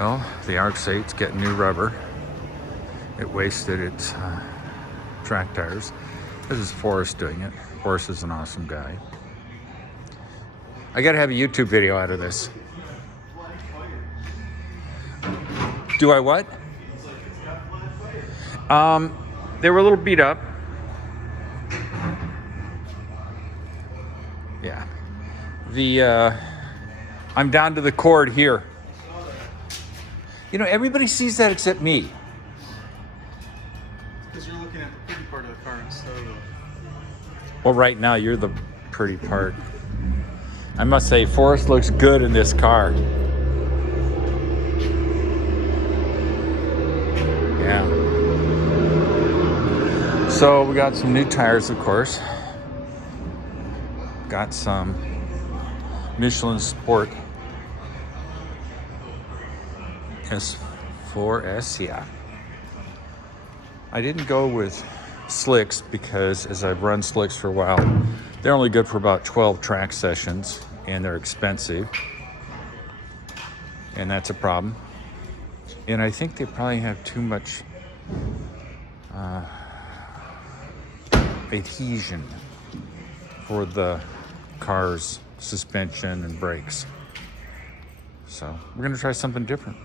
Well, the RX8's getting new rubber. It wasted its track tires. This is Forrest doing it. Forrest is an awesome guy. I gotta have a YouTube video out of this. Do I what? They were a little beat up. Yeah. I'm down to the cord here. You know, everybody sees that except me. Because you're looking at the pretty part of the car instead of the... Well, right now you're the pretty part. I must say, Forrest looks good in this car. Yeah. So we got some new tires, of course. Got some Michelin Sport S4S, yeah. I didn't go with slicks because as I've run slicks for a while, they're only good for about 12 track sessions and they're expensive. And that's a problem. And I think they probably have too much adhesion for the car's suspension and brakes. So we're gonna try something different.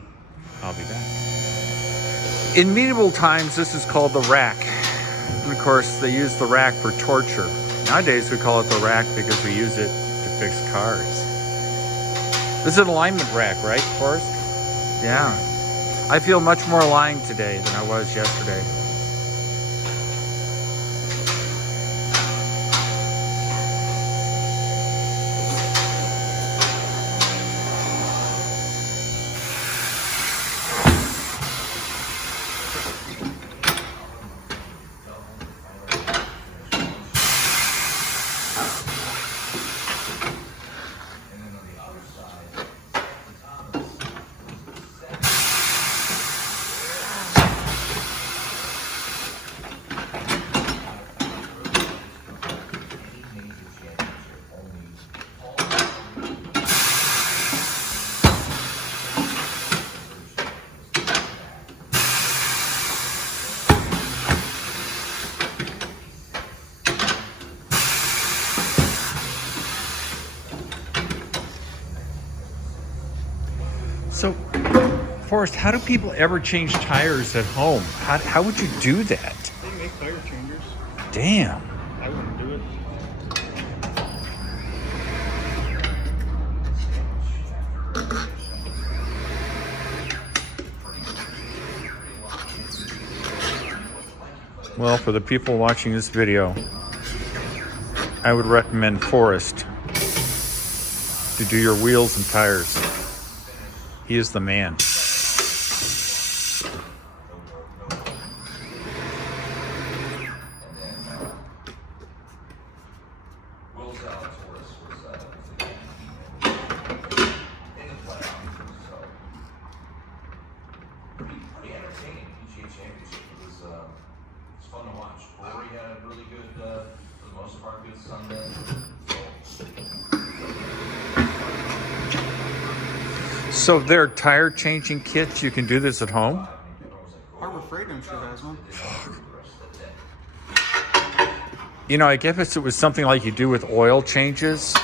I'll be back. In medieval times, this is called the rack. And of course, they used the rack for torture. Nowadays, we call it the rack because we use it to fix cars. This is an alignment rack, right, Forrest? Yeah. I feel much more aligned today than I was yesterday. So, Forrest, how do people ever change tires at home? How would you do that? They make tire changers. Damn. I wouldn't do it. Well, for the people watching this video, I would recommend Forrest to do your wheels and tires. He is the man. So there are tire changing kits. You can do this at home? Harbor Freight, I'm sure, has one. You know, I guess it was something like you do with oil changes,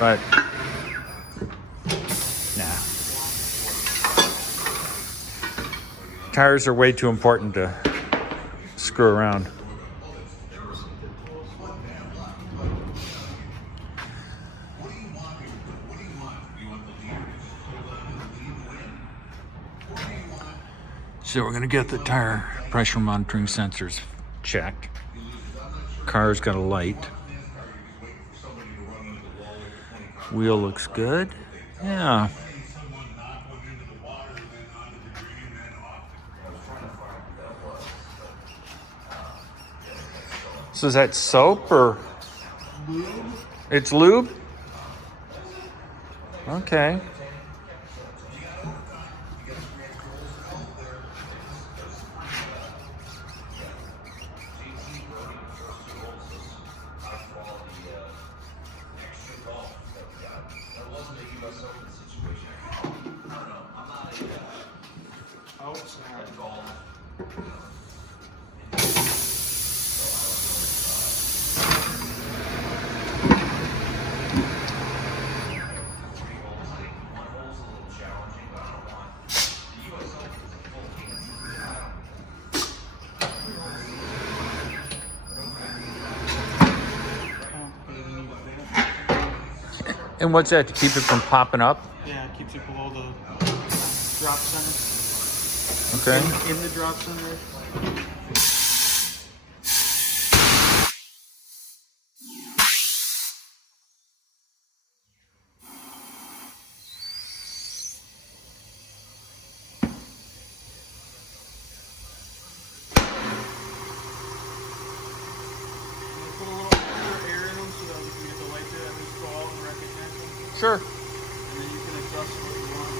but nah. Tires are way too important to screw around. So we're gonna get the tire pressure monitoring sensors checked. Car's got a light. Wheel looks good. Yeah. So is that soap or? Lube? It's lube? Okay. And what's that, to keep it from popping up? Yeah, it keeps it below the drop center. Okay. In the drop center. Put a little extra air in them so that we can get the light to at least go out and recognize them. Sure. And then you can adjust what you want.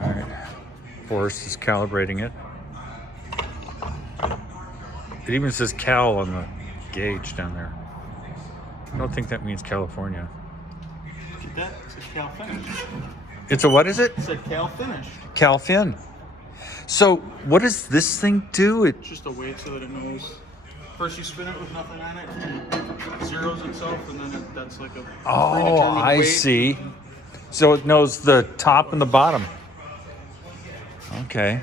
All right. Forrest is calibrating it. It even says Cal on the gauge down there. I don't think that means California. Get that? It said Cal Finish. It's a, what is it? It said Cal Finish. Cal Fin. So what does this thing do? It's just a weight so that it knows. First you spin it with nothing on it, it zeroes itself, and then that's like a Oh, predetermined I weight. see. So it knows the top and the bottom. Okay.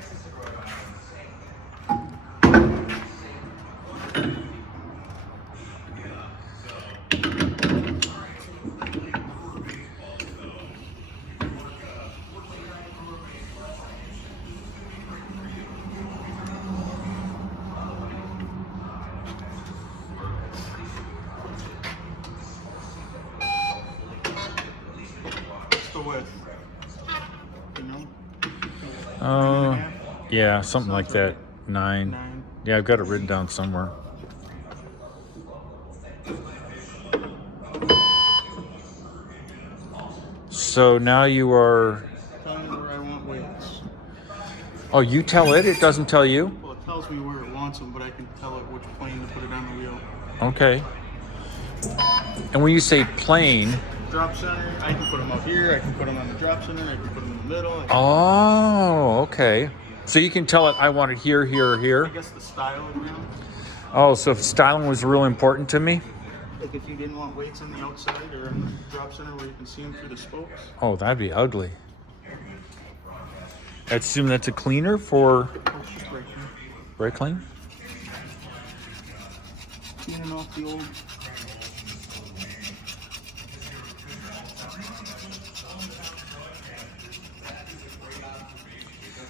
What's the width? You know? Yeah, something like that. 9. 9. Yeah, I've got it written down somewhere. So now you are. Tell me where I want weights. Oh, you tell it? It doesn't tell you? Well, it tells me where it wants them, but I can tell it which plane to put it on the wheel. Okay. And when you say plane. Drop center, I can put them up here, I can put them on the drop center, I can put them in the middle. Oh, okay. So you can tell it, I want it here, here, or I here. guess the style of them. Oh, so if styling was really important to me? Like if you didn't want weights on the outside or on the drop center where you can see them through the spokes. Oh, that'd be ugly. I assume that's a cleaner for It's just right here. brake clean? Cleaning off the old.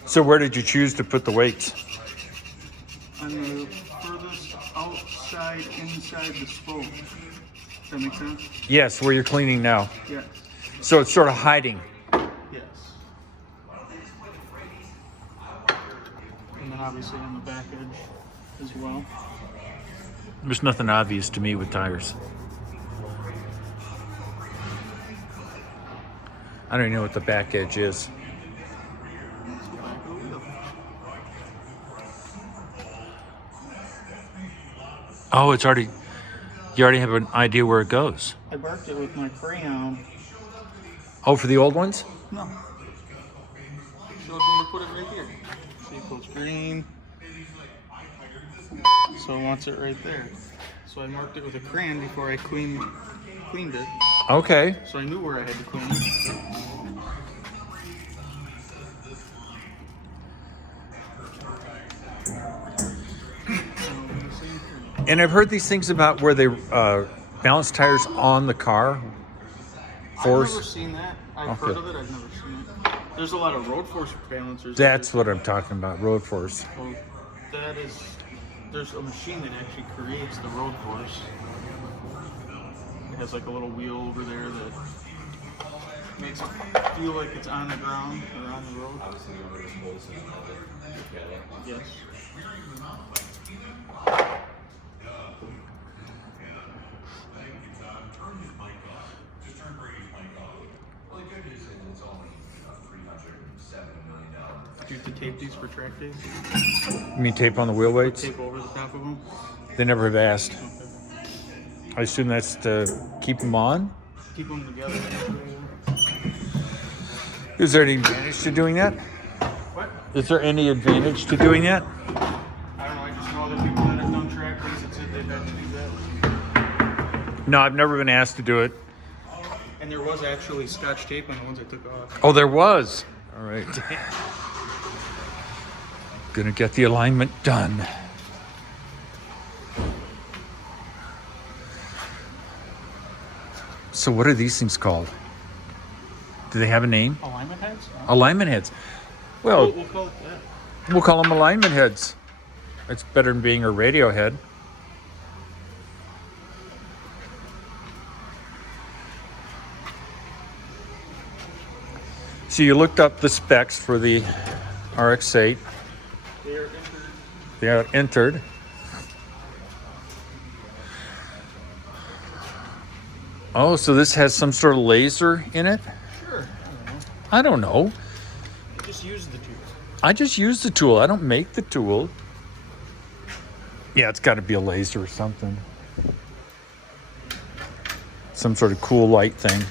So where did you choose to put the weights? On the furthest outside, inside the spoke. Does that make sense? Yes, where you're cleaning now. Yes. So it's sort of hiding. Yes. And then obviously on the back edge as well. There's nothing obvious to me with tires. I don't even know what the back edge is. That's the back of the wheel. Oh, it's already, you already have an idea where it goes. I marked it with my crayon. Oh, for the old ones? No. Showed me to put it right here. See, it goes green. So it wants it right there. So I marked it with a crayon before I cleaned it. Okay. So I knew where I had to clean it. And I've heard these things about where they balance tires on the car. I've never Force. seen that. I've Okay. heard of it. I've never seen it. There's a lot of road force balancers. That's what I'm talking about, road force. Well, that is. There's a machine that actually creates the road force. It has like a little wheel over there that makes it feel like it's on the ground or on the road. Yes. Do you have to tape these for track days? You mean tape on the wheel weights? Tape over the top of them? They never have asked. Okay. I assume that's to keep them on? Keep them together. Is there any advantage to doing that? What? Is there any advantage to doing that? I don't know. I just know other people that have done track days that said they've had to do that. No, I've never been asked to do it. And there was actually Scotch tape on the ones I took off. Oh, there was. All right. Gonna get the alignment done. So what are these things called? Do they have a name? Alignment heads? Alignment heads. Well, We'll call it that. we'll call them alignment heads. It's better than being a radio head. So you looked up the specs for the RX8. They are entered. They are entered. Oh, so this has some sort of laser in it? Sure. I don't know. Just use the tool. I just use the tool. I don't make the tool. Yeah, it's got to be a laser or something. Some sort of cool light thing.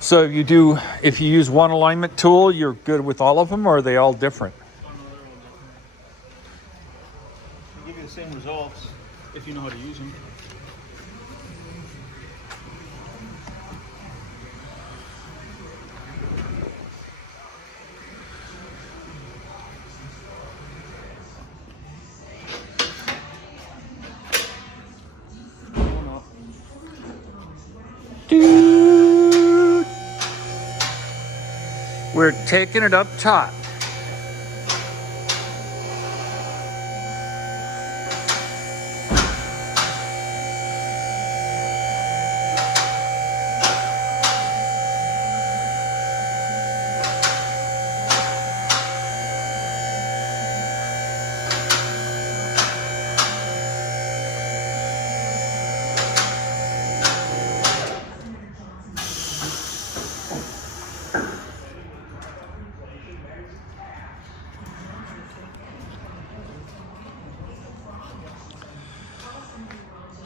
So if you use one alignment tool, you're good with all of them, or are they all different? Oh, no, they're all different. They give you the same results if you know how to use them. Dude, we're taking it up top.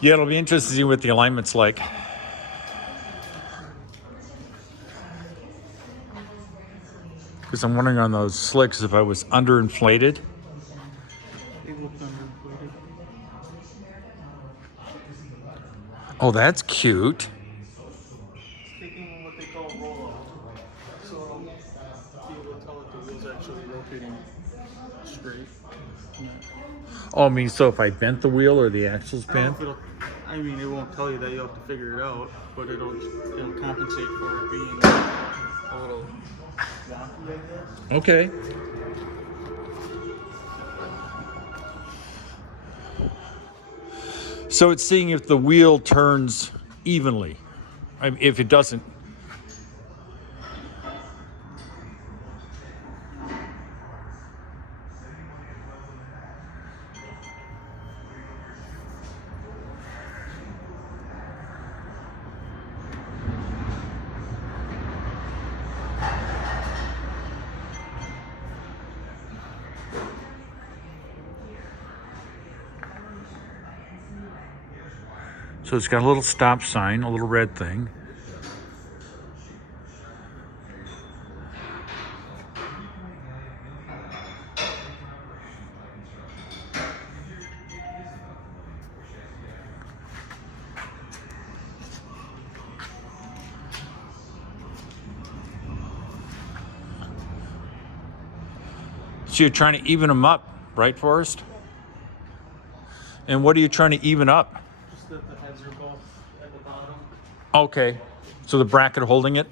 Yeah, it'll be interesting to see what the alignment's like. Because I'm wondering on those slicks if I was underinflated. They look underinflated. Oh, that's cute. It's taking what they call roll off. So it'll be able to tell if the wheel's actually rotating straight. Oh, I mean, so if I bent the wheel or the axle's I don't know bent? if I mean, it won't tell you that. You'll have to figure it out, but it'll compensate for it being a little wonky, I guess. Okay. So it's seeing if the wheel turns evenly. If it doesn't. So it's got a little stop sign, a little red thing. So you're trying to even them up, right, Forrest? And what are you trying to even up? Just that the heads are both at the bottom. Okay. So the bracket holding it?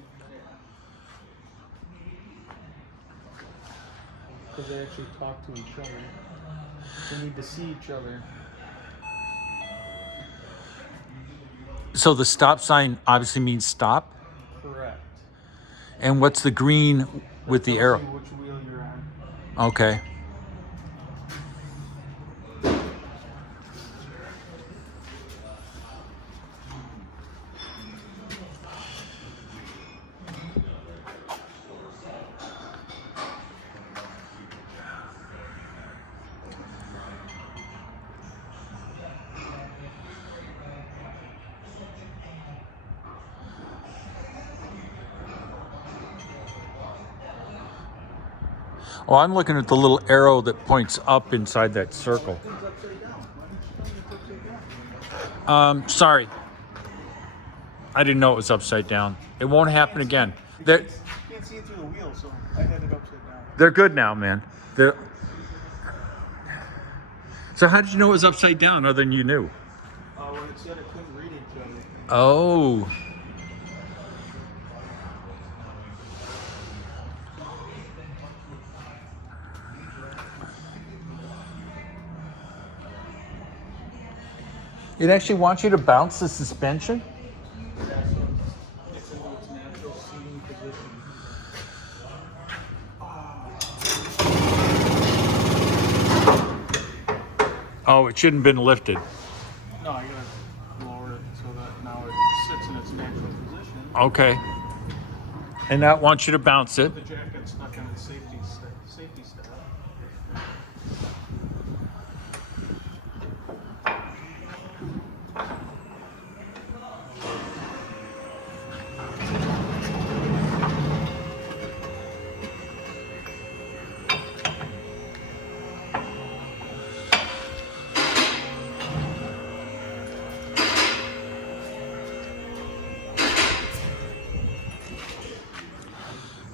Because they actually talk to each other. They need to see each other. So the stop sign obviously means stop. Correct. And what's the green with the arrow? Tells you which wheel you're on. Okay. Oh, I'm looking at the little arrow that points up inside that circle. It's upside down. Why don't you see it's upside down? Sorry. I didn't know it was upside down. It won't happen again. You can't see it through the wheel, so I had it upside down. They're good now, man. So how did you know it was upside down other than you knew? When it said I couldn't read each other. Oh. It actually wants you to bounce the suspension? Yeah, so it's in its natural seating position. Oh, it shouldn't have been lifted. No, I gotta lower it so that now it sits in its natural position. Okay. And that wants you to bounce it. The jacket's stuck on its safety strap.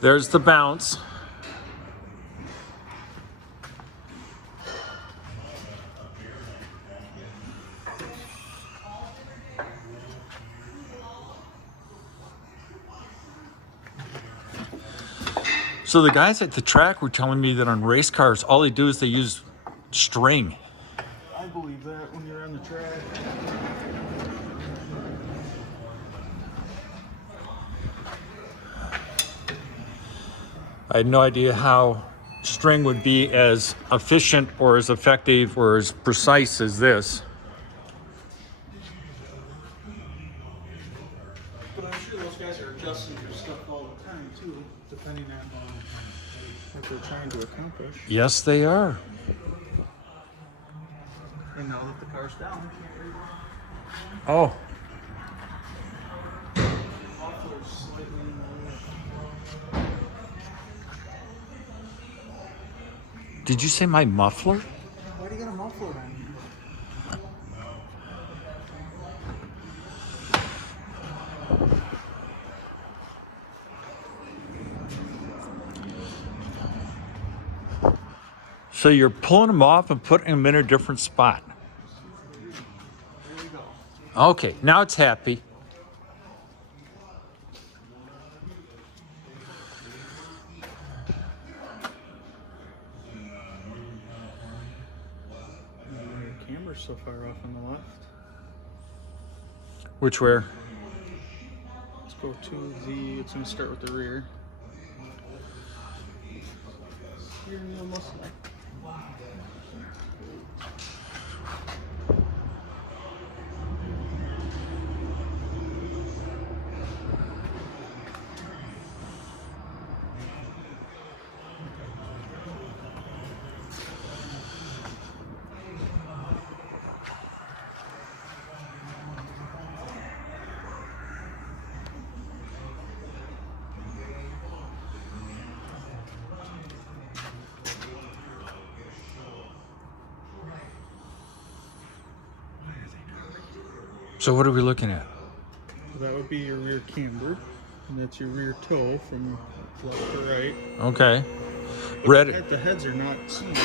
There's the bounce. So the guys at the track were telling me that on race cars, all they do is they use string. I believe that when you're on the track. I had no idea how string would be as efficient or as effective or as precise as this. But I'm sure those guys are adjusting their stuff all the time too, depending on what they're trying to accomplish. Yes, they are. And now that the car's down, we can't read it. Oh, Muffler's slightly in the way. did you say my muffler? Why do you got a muffler on? So you're pulling them off and putting them in a different spot. There you go. Okay, now it's happy. The camera's so far off on the left. Which where? Let's go to the, it's going to start with the rear. Steering wheel muscle. So what are we looking at? That would be your rear camber, and that's your rear toe from left to right. Okay. Red. The heads are not seen.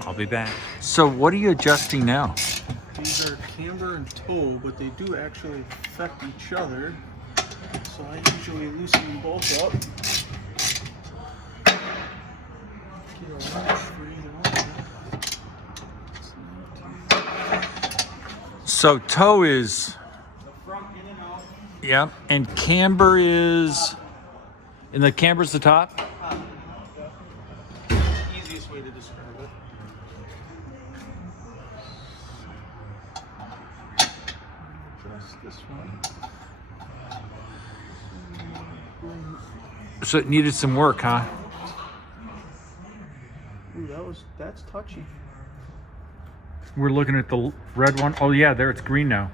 I'll be back. So what are you adjusting now? These are camber and toe, but they do actually affect each other. So I usually loosen them both up. Get a wrench for either one. So toe is, The front in and out. yeah, and camber is, and the camber's the top? Easiest way to describe it. Adjust this one. So it needed some work, huh? Ooh, that's touchy. We're looking at the red one. Oh yeah, there it's green now.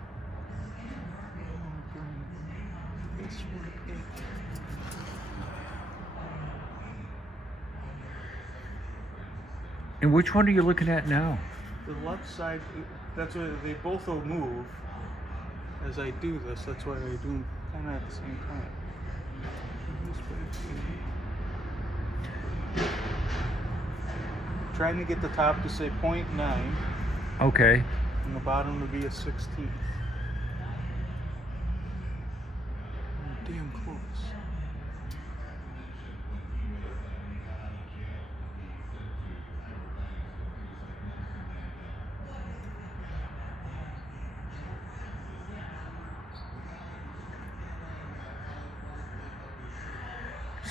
And which one are you looking at now? The left side, that's why they both will move as I do this. That's why I do them kind of at the same time. Trying to get the top to say 0.9 Okay. and the bottom to be a 16th. Damn close.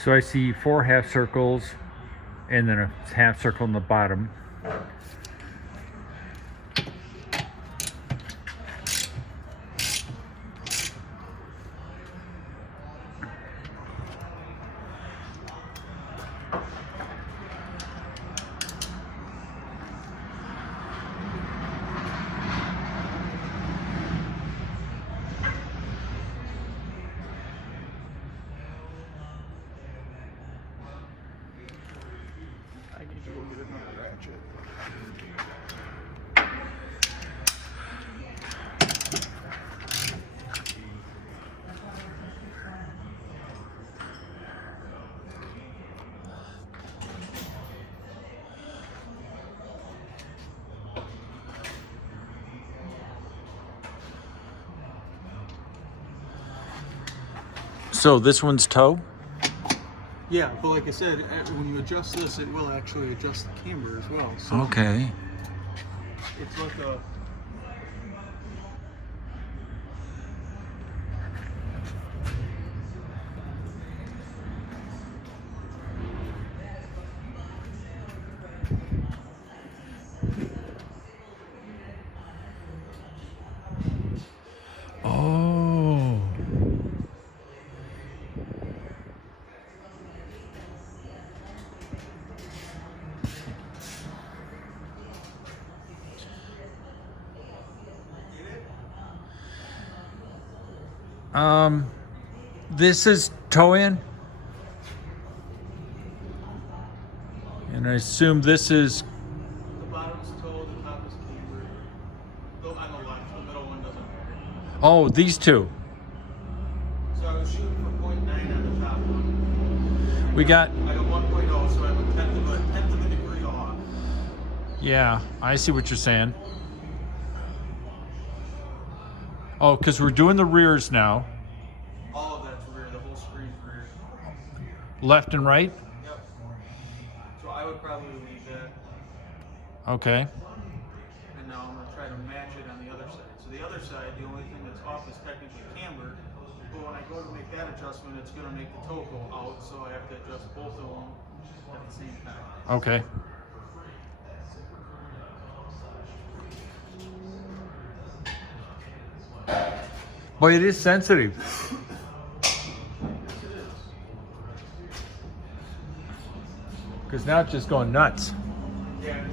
So I see 4 half circles and then a half circle in the bottom. I need to go get another ratchet. So this one's toe? Yeah, but like I said, when you adjust this, it will actually adjust the camber as well. So Okay. it's like a... Oh. This is toe in, and I assume this is. The bottom's toe, the top is camber. Though on the left, the middle one doesn't matter. Oh, these two. So I was shooting for 0.9 on the top one. We got. I got 1.0, so I'm a tenth of a degree off. Yeah, I see what you're saying. Oh, because we're doing the rears now, All of that's rear, the whole screen's rear. left and right. Yep. So I would probably leave that. Okay. And now I'm going to try to match it on the other side. So the other side, the only thing that's off is technically camber. But when I go to make that adjustment, it's going to make the toe go out. So I have to adjust both of them at the same time. Okay. Boy, it is sensitive. Because now it's just going nuts. Yeah,